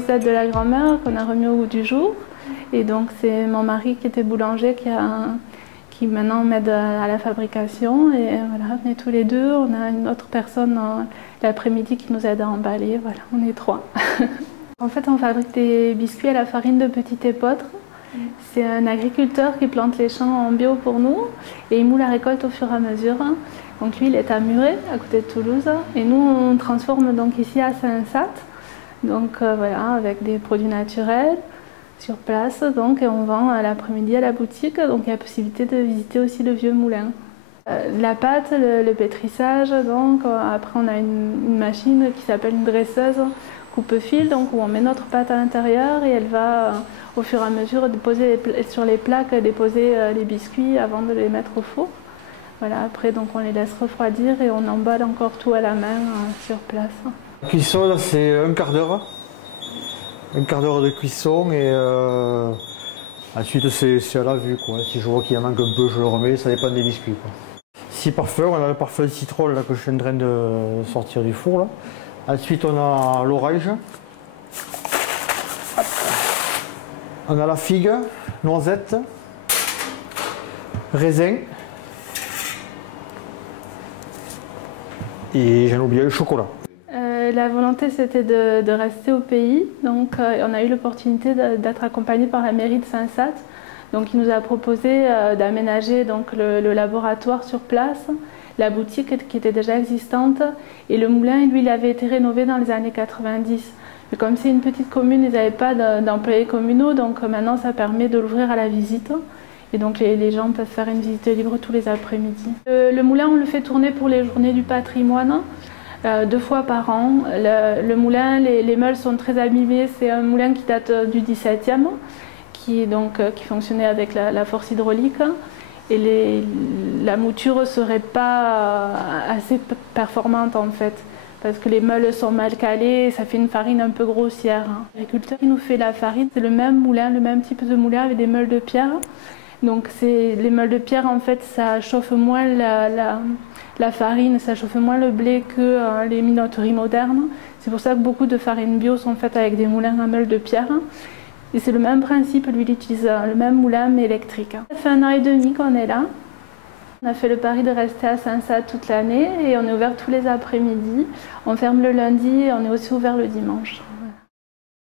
recette de la grand-mère qu'on a remis au goût du jour. Et donc c'est mon mari qui était boulanger qui maintenant m'aide à la fabrication. Et voilà, on est tous les deux. On a une autre personne l'après-midi qui nous aide à emballer. Voilà, on est 3. En fait, on fabrique des biscuits à la farine de petit épeautre. C'est un agriculteur qui plante les champs en bio pour nous et il moule la récolte au fur et à mesure. Donc lui, il est à Muret, à côté de Toulouse. Et nous, on transforme donc ici à Saint-Sat. Donc voilà, avec des produits naturels sur place. Donc, et on vend à l'après-midi à la boutique. Donc il y a la possibilité de visiter aussi le vieux moulin. La pâte, le pétrissage. Donc après, on a une machine qui s'appelle une dresseuse coupe-fil, donc où on met notre pâte à l'intérieur et elle va au fur et à mesure déposer sur les plaques, déposer les biscuits avant de les mettre au four. Voilà, après donc on les laisse refroidir et on emballe encore tout à la main sur place. La cuisson, c'est un quart d'heure. Un quart d'heure de cuisson et ensuite c'est à la vue, quoi. Si je vois qu'il en manque un peu, je le remets, ça dépend des biscuits, quoi. 6 parfums, on a le parfum citron là, que je suis en train de sortir du four là. Ensuite on a l'orange. On a la figue, noisette, raisin. Et j'en ai oublié le chocolat. La volonté c'était de rester au pays, donc on a eu l'opportunité d'être accompagné par la mairie de Saint-Sat. Donc il nous a proposé d'aménager donc le laboratoire sur place, la boutique qui était déjà existante et le moulin, lui, il avait été rénové dans les années 90. Mais comme c'est une petite commune, ils n'avaient pas d'employés communaux, donc maintenant ça permet de l'ouvrir à la visite. Et donc les gens peuvent faire une visite libre tous les après-midi. Le moulin, on le fait tourner pour les journées du patrimoine, 2 fois par an. Le moulin, les meules sont très abîmées, c'est un moulin qui date du XVIIe, qui fonctionnait avec la force hydraulique. Et la mouture ne serait pas assez performante en fait, parce que les meules sont mal calées et ça fait une farine un peu grossière. L'agriculteur qui nous fait la farine, c'est le même moulin, le même type de moulin avec des meules de pierre. Donc les meules de pierre, en fait, ça chauffe moins la farine, ça chauffe moins le blé que les minoteries modernes. C'est pour ça que beaucoup de farines bio sont faites avec des moulins à meules de pierre. Et c'est le même principe, lui il utilise le même moulin mais électrique. Ça fait 1 an et demi qu'on est là. On a fait le pari de rester à Saint-Sat toute l'année et on est ouvert tous les après-midi. On ferme le lundi et on est aussi ouvert le dimanche.